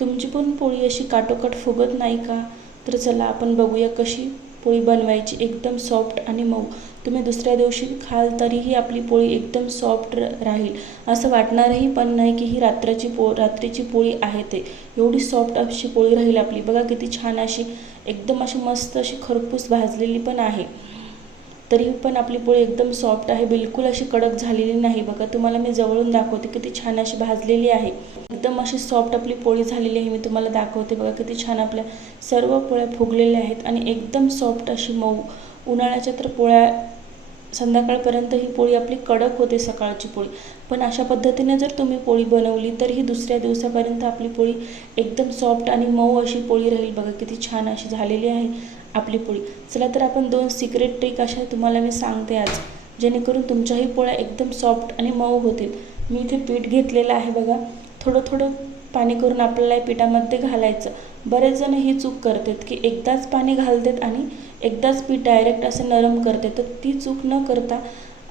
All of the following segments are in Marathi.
तुमची पण पोळी अशी काटोकाट फुगत नाही का? तर चला आपण बघूया कशी पोळी बनवायची, एकदम सॉफ्ट आणि मऊ. तुम्ही दुसऱ्या दिवशी खाल तरीही आपली पोळी एकदम सॉफ्ट राहील, असं वाटणारही पण नाही की ही रात्रीची पोळी आहे ते. एवढी सॉफ्ट अशी पोळी राहील आपली. बघा किती छान अशी, एकदम अशी मस्त अशी खरपूस भाजलेली पण आहे. तरी पण आपली पोळी एकदम सॉफ्ट आहे, बिलकुल अशी कडक झालेली नाही. बघा तुम्हाला मी जवळून दाखवते, किती छान अशी भाजलेली आहे. एकदम अशी सॉफ्ट आपली पोळी झालेली आहे. मी तुम्हाला दाखवते. बघा किती छान आपल्या सर्व पोळ्या फुगलेल्या आहेत आणि एकदम सॉफ्ट अशी मऊ. उन्हाळ्याच्या तर पोळ्या संध्याकाळपर्यंत ही पोळी आपली कडक होते, सकाळची पोळी. पण अशा पद्धतीने जर तुम्ही पोळी बनवली तर ही दुसऱ्या दिवसापर्यंत आपली पोळी एकदम सॉफ्ट आणि मऊ अशी पोळी राहील. बघा किती छान अशी झालेली आहे आपली पोळी. चला तर आपण 2 सिक्रेट ट्रिक अशा तुम्हाला मी सांगते आज, जेणेकरून तुमच्याही पोळ्या एकदम सॉफ्ट आणि मऊ होतील. मी इथे पीठ घेतलेलं आहे. बघा थोडं थोडं पाणी करून आपल्याला या पिठामध्ये घालायचं. बरेच जण ही चूक करतात की एकदाच पाणी घालतात आणि एकदाच पीठ डायरेक्ट असं नरम करते. तर ती चूक न करता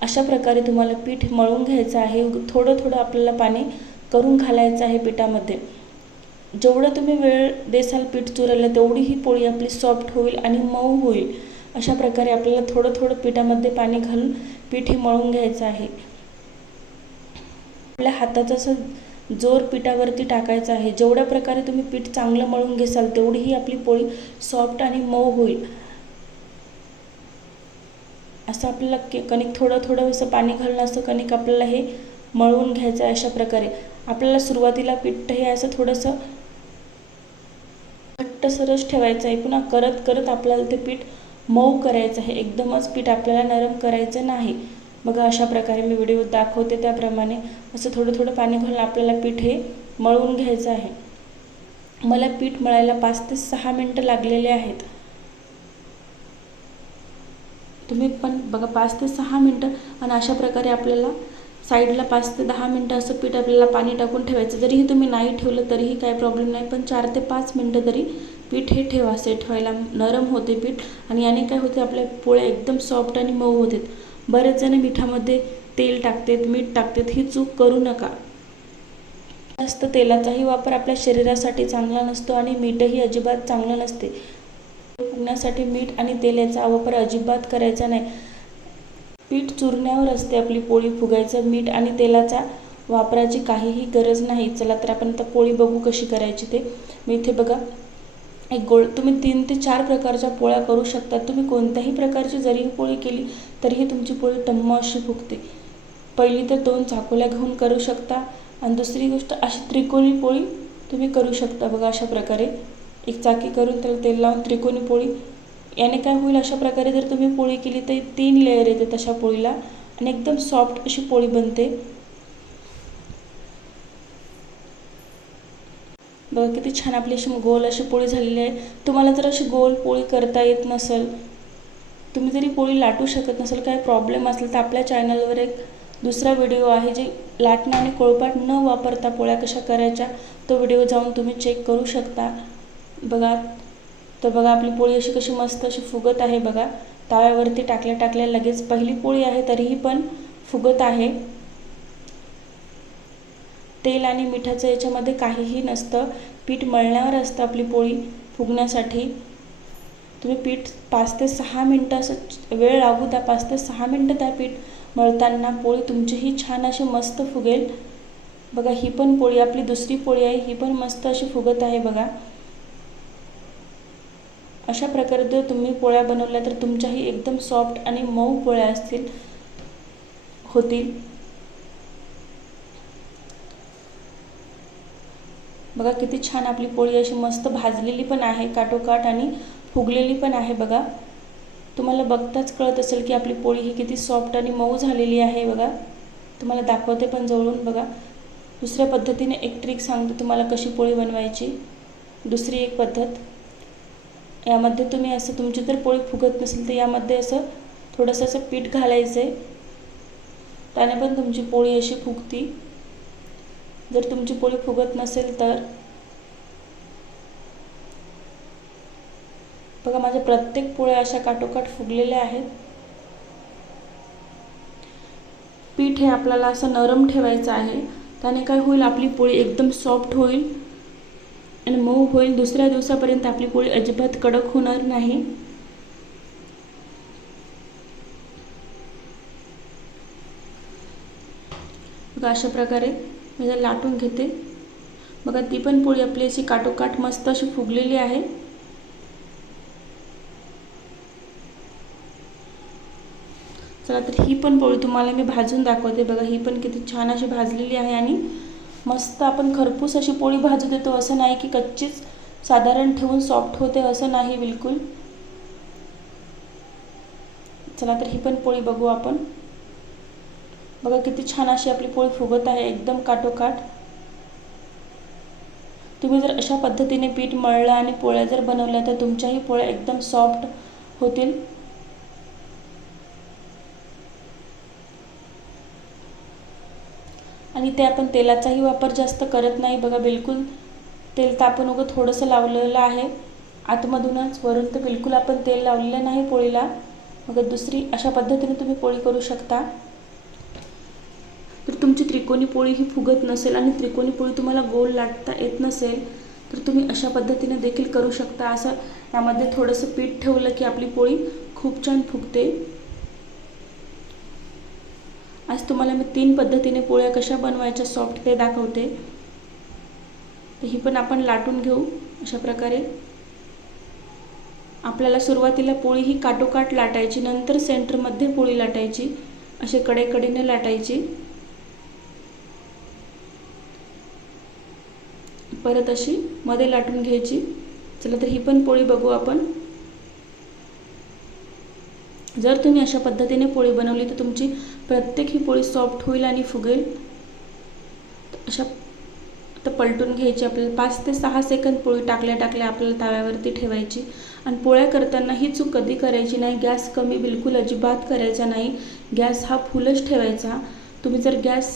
अशा प्रकारे तुम्हाला पीठ मळून घ्यायचं आहे. थोडं थोडं आपल्याला पाणी करून घालायचं आहे पिठामध्ये. जेवढं तुम्ही वेळ देसाल पीठ चुरायला, तेवढी ही पोळी आपली सॉफ्ट होईल आणि मऊ होईल. अशा प्रकारे आपल्याला थोडं थोडं पिठामध्ये पाणी घालून पीठ हे मळून घ्यायचं आहे. आपल्या हाताचा असं जोर पिठावरती टाकायचा आहे. जेवढ्या प्रकारे तुम्ही पीठ चांगलं मळून घेसाल, तेवढी ही आपली पोळी सॉफ्ट आणि मऊ होईल. असं आपल्याला कणिक थोडं थोडं असं पाणी घालून असं कणिक आपल्याला हे मळून घ्यायचं आहे. अशा प्रकारे आपल्याला सुरुवातीला पीठ हे असं थोडंसं घट्टसरच ठेवायचं आहे. पुन्हा करत करत आपल्याला ते पीठ मऊ करायचं आहे. एकदमच पीठ आपल्याला नरम करायचं नाही. बघा अशा प्रकारे मी व्हिडिओ दाखवते त्याप्रमाणे असं थोडं थोडं पाणी घालून आपल्याला पीठ हे मळून घ्यायचं आहे. मला पीठ मळायला 5 ते 6 मिनटं लागलेले आहेत. तुम्ही पण बघा 5 ते 6 मिनटं. आणि अशा प्रकारे आपल्याला साईडला 5 ते 10 मिनटं असं पीठ आपल्याला पाणी टाकून ठेवायचं. जरीही तुम्ही नाही ठेवलं तरीही काही प्रॉब्लेम नाही, पण 4 ते 5 मिनटं तरी पीठ हे ठेवा. सेट व्हायला नरम होते पीठ आणि याने काय होते, आपल्या पोळ्या एकदम सॉफ्ट आणि मऊ होतात. बरेच जण मिठामध्ये तेल टाकतात, मीठ टाकतात. ही चूक करू नका. जास्त तेलाचाही वापर आपल्या शरीरासाठी चांगला नसतो आणि मीठही अजिबात चांगलं नसते. फुगण्यासाठी मीठ आणि तेल याचा वापर अजिबात करायचा नाही. पीठ चुरण्यावर असते आपली पोळी फुगायचं. मीठ आणि तेलाचा वापराची काहीही गरज नाही. चला तर आपण आता पोळी बघू कशी करायची ते. मी इथे बघा एक गोल, तुम्ही 3 ते 4 प्रकारच्या पोळ्या करू शकता. तुम्ही कोणत्याही प्रकारची जरी पोळी केली तरीही तुमची पोळी टम्म अशी फुगते. पहिली तर 2 चाकोल्या घेऊन करू शकता आणि दुसरी गोष्ट अशी त्रिकोणी पोळी तुम्ही करू शकता. बघा अशा प्रकारे एक चाकी करून त्याला तेल लावून त्रिकोणी पोळी. याने काय होईल, अशा प्रकारे जर तुम्ही पोळी केली तर 3 लेयर येते तशा पोळीला आणि एकदम सॉफ्ट अशी पोळी बनते. बघा किती छान आपली अशी गोल अशी पोळी झालेली आहे. तुम्हाला जर अशी गोल पोळी करता येत नसेल, तुम्ही जरी पोळी लाटू शकत नसेल, काही प्रॉब्लेम असेल, तर आपल्या चॅनलवर एक दुसरा व्हिडिओ आहे जे लाटणं आणि पोळपाट न वापरता पोळ्या कशा करायच्या, तो व्हिडिओ जाऊन तुम्ही चेक करू शकता. बघा तर बघा आपली पोळी अशी कशी मस्त अशी फुगत आहे. बघा तव्यावरती टाकल्या टाकल्या लगेच, पहिली पोळी आहे तरीही पण फुगत आहे. तेल आणि मिठाचं याच्यामध्ये काहीही नसतं. पीठ मळण्यावर असतं आपली पोळी फुगण्यासाठी. तुम्ही पीठ 5 ते 6 मिनटं असं वेळ लागू द्या. 5 ते 6 मिनटं त्या पीठ मळताना पोळी तुमचीही छान अशी मस्त फुगेल. बघा ही पण पोळी आपली दुसरी पोळी आहे, ही पण मस्त अशी फुगत आहे. बघा अशा प्रकारे जर तुम्ही पोळ्या बनवल्या तर तुमच्याही एकदम सॉफ्ट आणि मऊ पोळ्या होतील. बघा किती छान आपली पोळी अशी मस्त भाजलेली पण आहे काटोकाट आणि फुगलेली पण आहे. बघा तुम्हाला बघताच कळत असेल की आपली पोळी ही किती सॉफ्ट आणि मऊ झालेली आहे. बघा तुम्हाला दाखवते पण जवळून. बघा दुसऱ्या पद्धतीने एक ट्रिक सांगते तुम्हाला कशी पोळी बनवायची. दुसरी एक पद्धत, यामध्ये तुम्ही असं, तुमची जर पोळी फुगत नसेल तर यामध्ये असं थोडंसं असं पीठ घालायचं आहे. त्याने पण तुमची पोळी अशी फुगती. जर तुमची पोळी फुगत नसेल तर बघा माझ्या प्रत्येक पोळ्या अशा काटोकाट फुगलेल्या आहेत. पीठ हे आपल्याला असं नरम ठेवायचं आहे. त्याने काय होईल, आपली पोळी एकदम सॉफ्ट होईल आणि मऊ होईल. दुसऱ्या दिवसापर्यंत आपली पोळी अजिबात कडक होणार नाही. बघा अशा प्रकारे मी जर लाटून घेते. बघा ती पण पोळी आपली अशी काटोकाट मस्त अशी फुगलेली आहे. चला तर ही पण पोळी तुम्हाला मी भाजून दाखवते. बघा ही पण किती छान अशी भाजलेली आहे आणि मस्त आपण खरपूस अशी पोळी भाजू देतो. असं नाही की कच्चीच साधारण ठेवून सॉफ्ट होते, असं नाही बिलकुल. चला तर ही पण पोळी बघू आपण. बघा किती छान अशी आपली पोळी फुगत आहे एकदम काटोकाट. तुम्ही जर अशा पद्धतीने पीठ मळलं आणि पोळ्या जर बनवल्या तर तुमच्याही पोळ्या एकदम सॉफ्ट होतील. आणि ते आपण तेलाचाही वापर जास्त करत नाही. बघा बिलकुल तेल तापून उगं थोडंसं लावलेलं आहे आतमधूनच, वरून तर बिलकुल आपण तेल लावलेलं नाही पोळीला. मग दुसरी अशा पद्धतीने तुम्ही पोळी करू शकता. तर तुमची त्रिकोणी पोळी ही फुगत नसेल आणि त्रिकोणी पोळी तुम्हाला गोल लाटता येत नसेल तर तुम्ही अशा पद्धतीने देखील करू शकता. असं यामध्ये थोडंसं पीठ ठेवलं की आपली पोळी खूप छान फुगते. आज तुम्हाला मी 3 पद्धतीने पोळ्या कशा बनवायच्या सॉफ्ट ते दाखवते. तर ही पण आपण लाटून घेऊ अशा प्रकारे. आपल्याला सुरुवातीला पोळी ही काटोकाट लाटायची, नंतर सेंटरमध्ये पोळी लाटायची, असे कडेकडेने लाटायची. परत अशी मध्ये लाटून घ्यायची. चला तर ही पण पोळी बघू आपण. जर तुम्ही अशा पद्धतीने पोळी बनवली तर तुमची प्रत्येक ही पोळी सॉफ्ट होईल आणि फुगेल. अशा तर पलटून घ्यायची. आपल्याला 5 ते 6 सेकंद पोळी टाकल्या आपल्याला तव्यावरती ठेवायची. आणि पोळ्या करताना ही चूक कधी करायची नाही, गॅस कमी बिलकुल अजिबात करायचा नाही. गॅस हा फुलच ठेवायचा. तुम्ही जर गॅस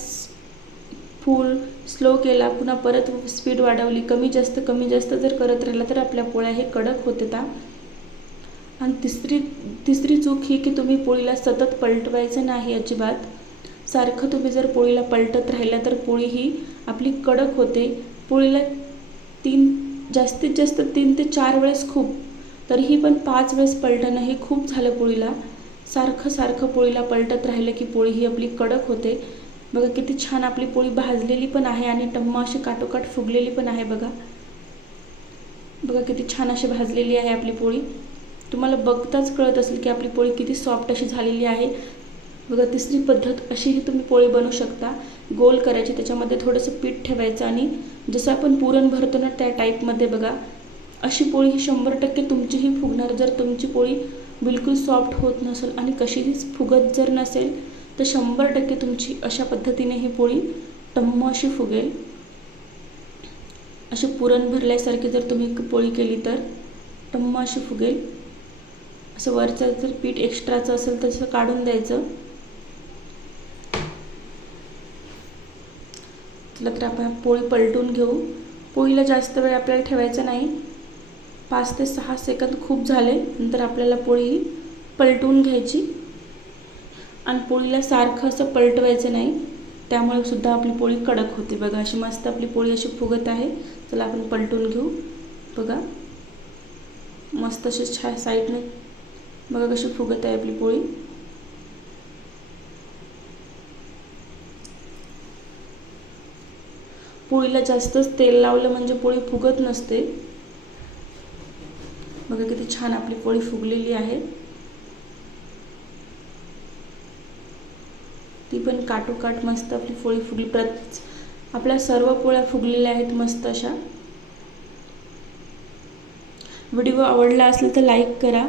फुल स्लो केला, पुन्हा परत स्पीड वाढवली, कमी जास्त जर करत राहिला तर आपल्या पोळ्या हे कडक होतात. आणि तिसरी चूक ही की तुम्ही पोळीला सतत पलटवायचं नाही अजिबात. सारखं तुम्ही जर पोळीला पलटत राहिला तर पोळी ही आपली कडक होते. पोळीला जास्तीत जास्त 3 ते 4 वेळेस खूप, तरीही पण 5 वेळेस पलटणं हे खूप झालं पोळीला. सारखं पोळीला पलटत राहिलं की पोळी ही आपली कडक होते. बघा किती छान आपली पोळी भाजलेली पण आहे आणि टम्म अशी काटोकाट फुगलेली पण आहे. बघा किती छान अशी भाजलेली आहे आपली पोळी. तुम्हाला बघताच कळत असेल की आपली पोळी किती सॉफ्ट अशी झालेली आहे. बघा तिसरी पद्धत अशीही तुम्ही पोळी बनवू शकता. गोल करायची, त्याच्यामध्ये थोडंसं पीठ ठेवायचं आणि जसं आपण पुरण भरतो ना त्या टाईपमध्ये बघा अशी पोळी ही 100% तुमचीही फुगणार. जर तुमची पोळी बिलकुल सॉफ्ट होत नसेल आणि कशीच फुगत जर नसेल तर 100% तुमची अशा पद्धतीने ही पोळी टम्म अशी फुगेल. अशी पुरण भरल्यासारखी जर तुम्ही पोळी केली तर टम्म अशी फुगेल. असं वरचं जर पीठ एक्स्ट्राचं असेल तर तसं काढून द्यायचं. चला तर आपण पोळी पलटून घेऊ. पोळीला जास्त वेळ आपल्याला ठेवायचा नाही. 5 ते 6 सेकंद खूप झाले. नंतर आपल्याला पोळी पलटून घ्यायची आणि पोळीला सारखं असं पलटवायचं नाही, त्यामुळे सुद्धा आपली पोळी कडक होते. बघा अशी मस्त आपली पोळी अशी फुगत आहे. चला आपण पलटून घेऊ. बघा मस्त अशी साईडने बघा कशी फुगत आहे आपली पोळी. पोळीला जास्तच तेल लावलं म्हणजे पोळी फुगत नसते. बघा किती छान आपली पोळी फुगलेली आहे. ती पण काटोकाट मस्त आपली पोळी फुगली. आपल्या सर्व पोळ्या फुगलेल्या आहेत मस्त अशा. व्हिडिओ आवडला असेल तर लाईक करा,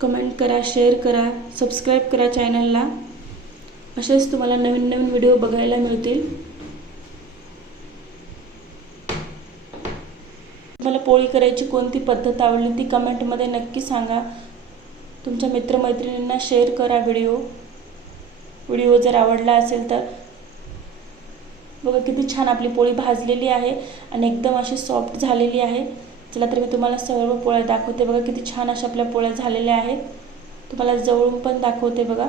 कमेंट करा, शेअर करा, सबस्क्राईब करा चॅनलला. असेच तुम्हाला नवीन नवीन व्हिडिओ बघायला मिळतील. तुम्हाला पोळी करायची कोणती पद्धत आवडली ती कमेंटमध्ये नक्की सांगा. तुमच्या मित्रमैत्रिणींना शेअर करा व्हिडिओ जर आवडला असेल तर. बघा किती छान आपली पोळी भाजलेली आहे आणि एकदम अशी सॉफ्ट झालेली आहे. चला तर मी तुम्हाला सर्व पोळ्या दाखवते. बघा किती छान अशा आपल्या पोळ्या झालेल्या आहेत. तुम्हाला जवळून पण दाखवते. बघा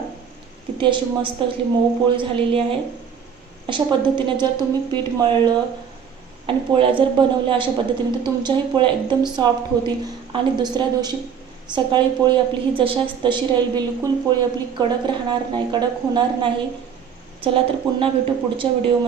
किती अशी मस्त असली मऊ पोळी झालेली आहे. अशा पद्धतीने जर तुम्ही पीठ मळलं आणि पोळ्या जर बनवल्या अशा पद्धतीने तर तुमच्याही पोळ्या एकदम सॉफ्ट होतील आणि दुसऱ्या दिवशी सकाळी पोळी आपली ही जशाच तशी राहील, बिलकुल पोळी आपली कडक राहणार नाही, कडक होणार नाही. चला तर पुन्हा भेटू पुढच्या व्हिडिओमध्ये.